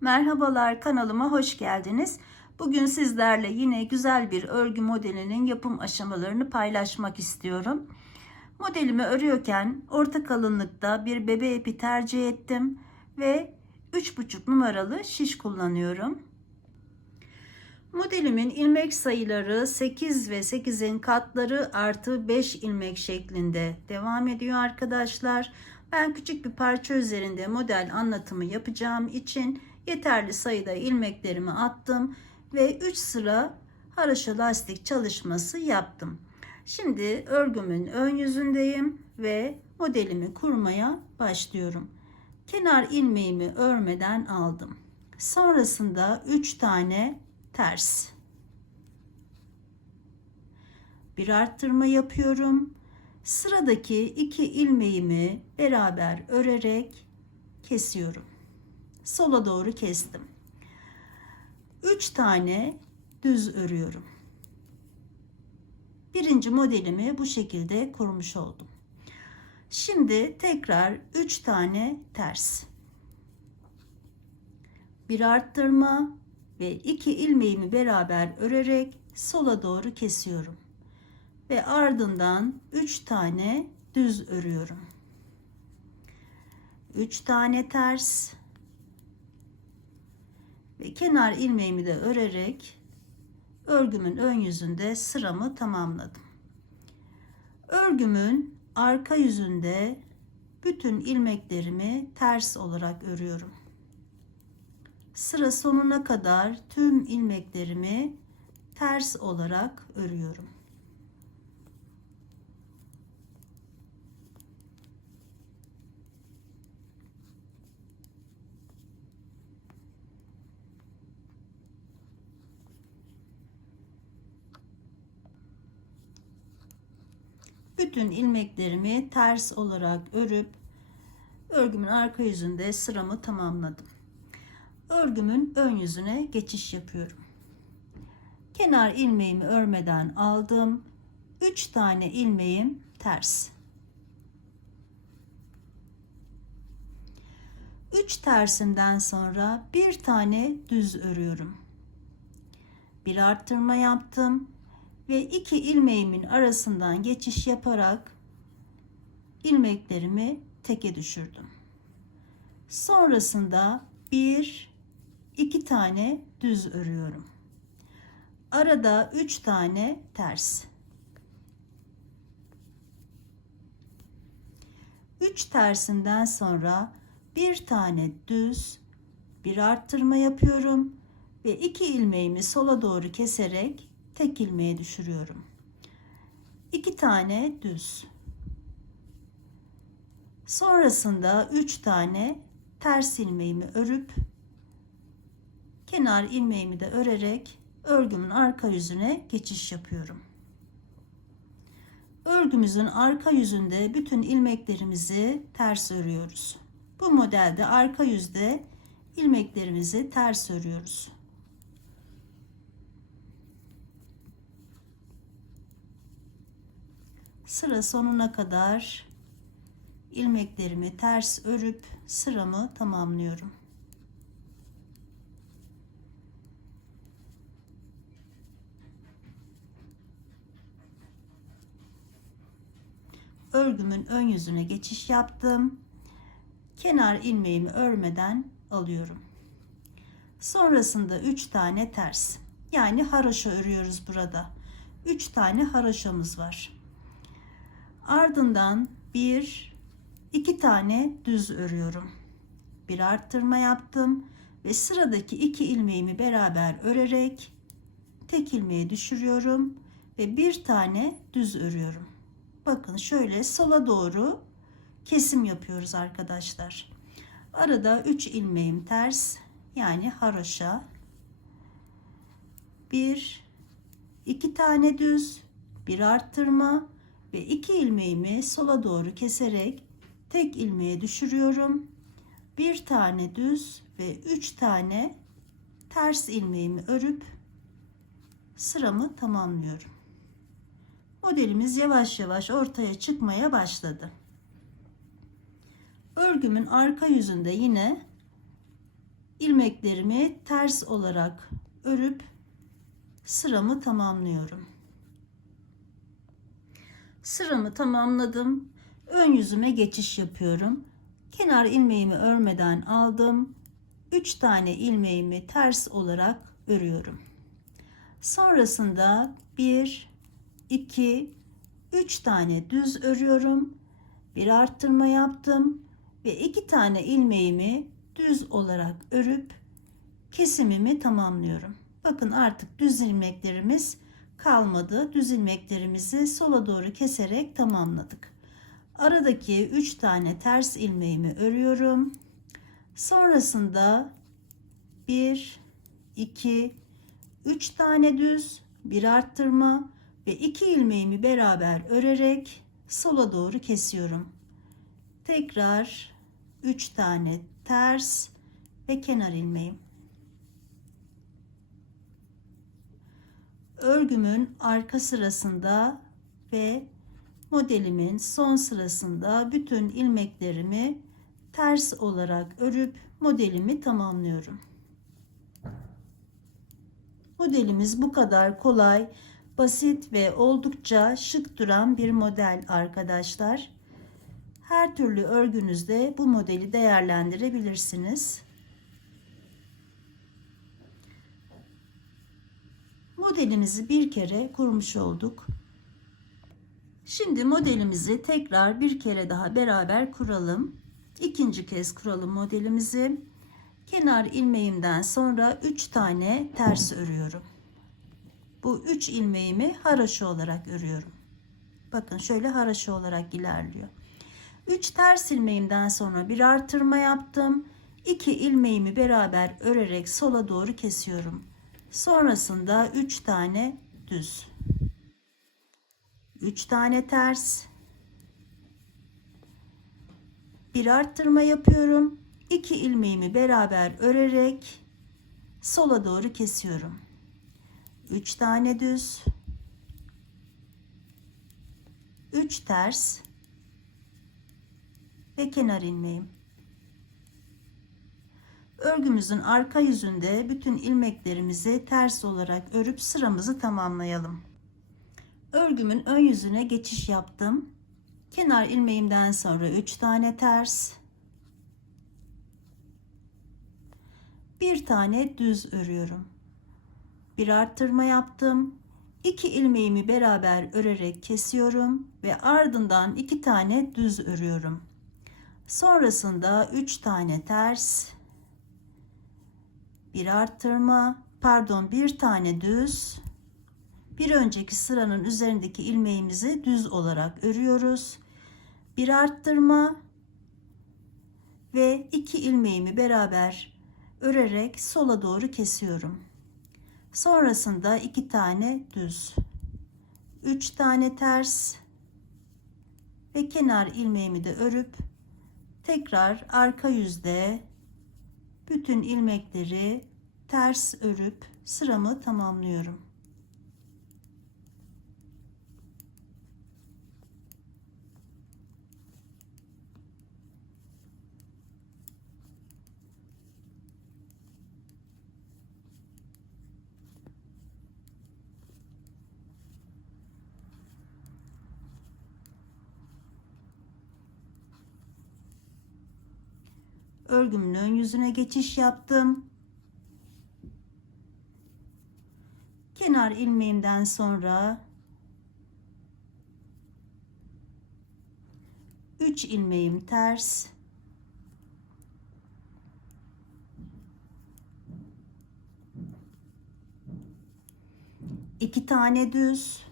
Merhabalar kanalıma hoş geldiniz. Bugün sizlerle yine güzel bir örgü modelinin yapım aşamalarını paylaşmak istiyorum. Modelimi örüyorken orta kalınlıkta bir bebe ipi tercih ettim ve 3,5 numaralı şiş kullanıyorum. Modelimin ilmek sayıları 8 ve 8'in katları artı 5 ilmek şeklinde devam ediyor arkadaşlar. Ben küçük bir parça üzerinde model anlatımı yapacağım için yeterli sayıda ilmeklerimi attım ve 3 sıra haraşo lastik çalışması yaptım. Şimdi örgümün ön yüzündeyim ve modelimi kurmaya başlıyorum. Kenar ilmeğimi örmeden aldım. Sonrasında 3 tane ters. Bir arttırma yapıyorum. Sıradaki iki ilmeğimi beraber örerek kesiyorum. Sola doğru kestim. 3 tane düz örüyorum. Birinci modelimi bu şekilde kurmuş oldum. Şimdi tekrar 3 tane ters. Bir arttırma ve iki ilmeğimi beraber örerek sola doğru kesiyorum. Ve ardından 3 tane düz örüyorum. 3 tane ters ve kenar ilmeğimi de örerek örgümün ön yüzünde sıramı tamamladım. Örgümün arka yüzünde bütün ilmeklerimi ters olarak örüyorum. Sıra sonuna kadar tüm ilmeklerimi ters olarak örüyorum. Bütün ilmeklerimi ters olarak örüp örgümün arka yüzünde sıramı tamamladım. Örgümün ön yüzüne geçiş yapıyorum. Kenar ilmeğimi örmeden aldım. 3 tane ilmeğim ters. 3 tersimden sonra bir tane düz örüyorum. Bir arttırma yaptım ve iki ilmeğimin arasından geçiş yaparak ilmeklerimi teke düşürdüm. Sonrasında bir iki tane düz örüyorum. Arada üç tane ters. Üç tersinden sonra bir tane düz, bir arttırma yapıyorum ve iki ilmeğimi sola doğru keserek tek ilmeğe düşürüyorum. İki tane düz. Sonrasında üç tane ters ilmeğimi örüp kenar ilmeğimi de örerek örgümün arka yüzüne geçiş yapıyorum. Örgümüzün arka yüzünde bütün ilmeklerimizi ters örüyoruz. Bu modelde arka yüzde ilmeklerimizi ters örüyoruz. Sıra sonuna kadar ilmeklerimi ters örüp sıramı tamamlıyorum. Örgümün ön yüzüne geçiş yaptım. Kenar ilmeğimi örmeden alıyorum. Sonrasında 3 tane ters. Yani haroşa örüyoruz burada. 3 tane haroşamız var. Ardından bir iki tane düz örüyorum. Bir arttırma yaptım ve sıradaki iki ilmeğimi beraber örerek tek ilmeğe düşürüyorum ve bir tane düz örüyorum. Bakın şöyle sola doğru kesim yapıyoruz arkadaşlar. Arada 3 ilmeğim ters yani haroşa. Bir, iki tane düz, bir arttırma ve iki ilmeğimi sola doğru keserek tek ilmeğe düşürüyorum. Bir tane düz ve üç tane ters ilmeğimi örüp sıramı tamamlıyorum. Modelimiz yavaş yavaş ortaya çıkmaya başladı. Örgümün arka yüzünde yine ilmeklerimi ters olarak örüp sıramı tamamlıyorum. Sıramı tamamladım. Ön yüzüme geçiş yapıyorum. Kenar ilmeğimi örmeden aldım. 3 tane ilmeğimi ters olarak örüyorum. Sonrasında 1 2 3 tane düz örüyorum. Bir arttırma yaptım ve 2 tane ilmeğimi düz olarak örüp kesimimi tamamlıyorum. Bakın artık düz ilmeklerimiz kalmadı. Düz ilmeklerimizi sola doğru keserek tamamladık. Aradaki 3 tane ters ilmeğimi örüyorum. Sonrasında 1 2 3 tane düz, bir arttırma ve 2 ilmeğimi beraber örerek sola doğru kesiyorum. Tekrar 3 tane ters ve kenar ilmeğim. Örgümün arka sırasında ve modelimin son sırasında bütün ilmeklerimi ters olarak örüp modelimi tamamlıyorum. Modelimiz bu kadar kolay, basit ve oldukça şık duran bir model arkadaşlar. Her türlü örgünüzde bu modeli değerlendirebilirsiniz. Modelimizi bir kere kurmuş olduk. Şimdi modelimizi tekrar bir kere daha beraber kuralım. İkinci kez kuralım modelimizi. Kenar ilmeğimden sonra 3 tane ters örüyorum. Bu 3 ilmeğimi haraşo olarak örüyorum. Bakın şöyle haraşo olarak ilerliyor. 3 ters ilmeğimden sonra bir artırma yaptım. 2 ilmeğimi beraber örerek sola doğru kesiyorum. Sonrasında 3 tane düz. 3 tane ters. Bir arttırma yapıyorum. 2 ilmeğimi beraber örerek sola doğru kesiyorum. 3 tane düz. 3 ters ve kenar ilmeğim. Örgümüzün arka yüzünde bütün ilmeklerimizi ters olarak örüp sıramızı tamamlayalım. Örgümün ön yüzüne geçiş yaptım. Kenar ilmeğimden sonra 3 tane ters. Bir tane düz örüyorum. Bir arttırma yaptım. 2 ilmeğimi beraber örerek kesiyorum ve ardından 2 tane düz örüyorum. Sonrasında 3 tane ters, bir arttırma, pardon bir tane düz, bir önceki sıranın üzerindeki ilmeğimizi düz olarak örüyoruz. Bir arttırma ve iki ilmeğimi beraber örerek sola doğru kesiyorum. Sonrasında iki tane düz, üç tane ters ve kenar ilmeğimi de örüp tekrar arka yüzde bütün ilmekleri ters örüp sıramı tamamlıyorum. Örgümün ön yüzüne geçiş yaptım. Kenar ilmeğimden sonra 3 ilmeğim ters. iki tane düz,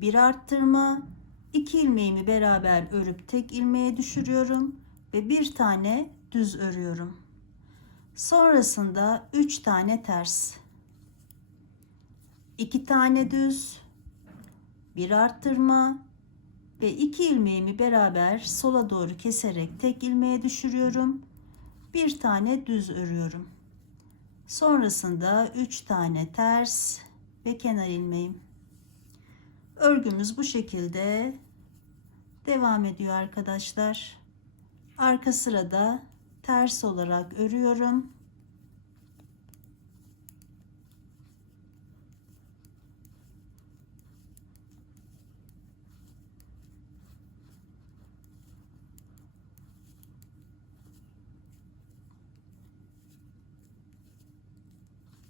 bir arttırma, iki ilmeğimi beraber örüp tek ilmeğe düşürüyorum ve bir tane düz örüyorum. Sonrasında 3 tane ters. 2 tane düz, bir arttırma ve 2 ilmeğimi beraber sola doğru keserek tek ilmeğe düşürüyorum. Bir tane düz örüyorum. Sonrasında 3 tane ters ve kenar ilmeğim. Örgümüz bu şekilde devam ediyor arkadaşlar. Arka sırada ters olarak örüyorum.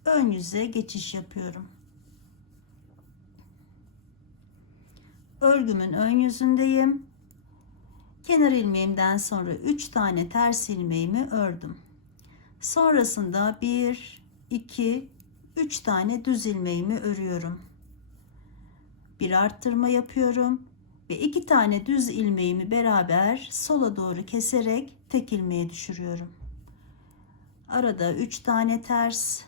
ön yüze geçiş yapıyorum. Örgümün ön yüzündeyim. Kenar ilmeğimden sonra 3 tane ters ilmeğimi ördüm. Sonrasında 1 2 3 tane düz ilmeğimi örüyorum. Bir arttırma yapıyorum ve 2 tane düz ilmeğimi beraber sola doğru keserek tek ilmeğe düşürüyorum. Arada 3 tane ters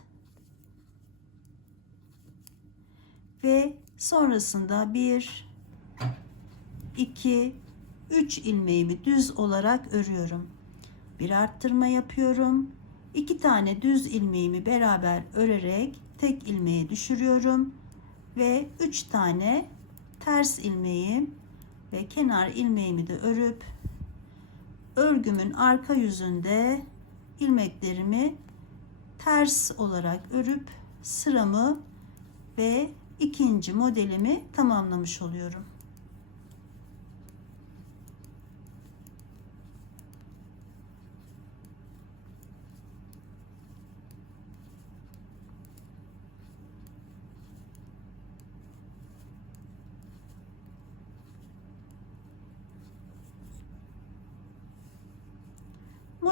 ve sonrasında 1 2 3 ilmeğimi düz olarak örüyorum. Bir arttırma yapıyorum. 2 tane düz ilmeğimi beraber örerek tek ilmeğe düşürüyorum ve 3 tane ters ilmeğim ve kenar ilmeğimi de örüp örgümün arka yüzünde ilmeklerimi ters olarak örüp sıramı ve ikinci modelimi tamamlamış oluyorum.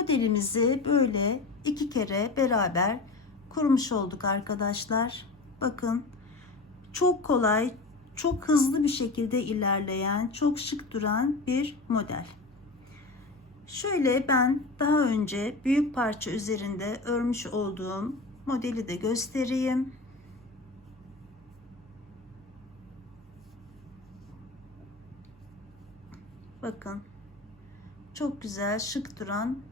Modelimizi böyle iki kere beraber kurmuş olduk arkadaşlar. Bakın çok kolay, çok hızlı bir şekilde ilerleyen, çok şık duran bir model. Şöyle ben daha önce büyük parça üzerinde örmüş olduğum modeli de göstereyim. Bakın çok güzel şık duran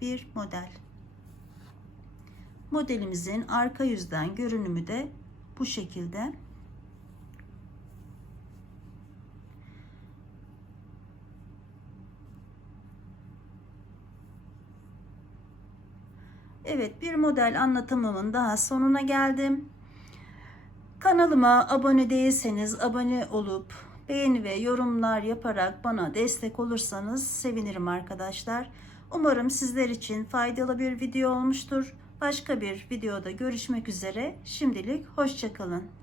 bir model. Modelimizin arka yüzden görünümü de bu şekilde. Evet bir model anlatımımın daha sonuna geldim. Kanalıma abone değilseniz abone olup beğeni ve yorumlar yaparak bana destek olursanız sevinirim arkadaşlar. Umarım sizler için faydalı bir video olmuştur. Başka bir videoda görüşmek üzere. Şimdilik hoşçakalın.